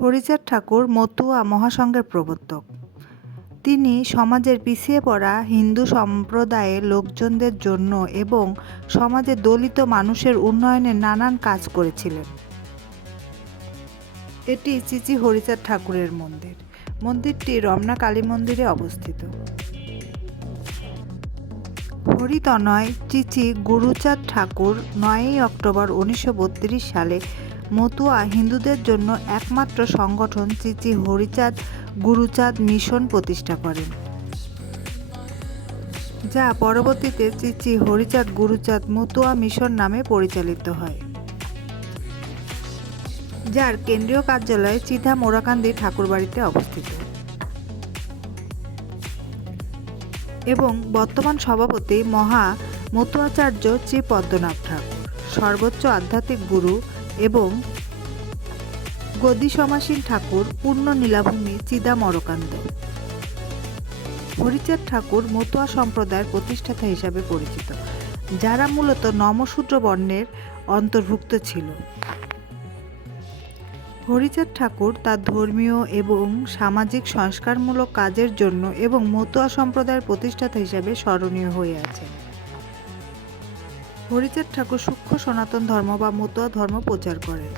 হরিচাঁদ ঠাকুর মতুয়া মহাসংঘের প্রবর্তক। তিনি সমাজের পিছিয়ে পড়া হিন্দু সম্প্রদায়ের লোকজনদের জন্য এবং সমাজের দলিত মানুষের উন্নয়নে নানান কাজ করেছিলেন। এটি চিচি হরিচাঁদ ঠাকুরের মন্দির। মন্দিরটি রমনা কালী মন্দিরে অবস্থিত। হরিতনয় চিচি গুরুচাঁদ ঠাকুর নয়ই অক্টোবর উনিশশো বত্রিশ সালে মতুয়া হিন্দুদের জন্য একমাত্র সংগঠন চিচি হরিচাঁদ গুরুচাঁদ মিশন প্রতিষ্ঠা করেন। যা পরবর্তীতে চিচি হরিচাঁদ গুরুচাঁদ মতুয়া মিশন নামে পরিচালিত হয়। যার কেন্দ্রীয় কার্যালয় চিধা মোরাকান্দি ঠাকুরবাড়িতে অবস্থিত। এবং বর্তমান সভাপতি মহা মতুয়াচার্য শ্রী পদ্মনাভ ঠাকুর, সর্বোচ্চ আধ্যাত্মিক গুরু এবং গদি সমাসীন ঠাকুর পূর্ণ নীলাভূমি চিদা মরকান্দ হরিচাঁদ ঠাকুর মতুয়া সম্প্রদায়ের প্রতিষ্ঠাতা হিসাবে পরিচিত, যারা মূলত নমশূদ্র বর্ণের অন্তর্ভুক্ত ছিল। হরিচাঁদ ঠাকুর তার ধর্মীয় এবং সামাজিক সংস্কারমূলক কাজের জন্য এবং মতুয়া সম্প্রদায়ের প্রতিষ্ঠাতা হিসাবে স্মরণীয় হয়ে আছেন। হরিচাঁদ ঠাকুর সূক্ষ্ম সনাতন ধর্ম বা মতুয়া ধর্ম প্রচার করেন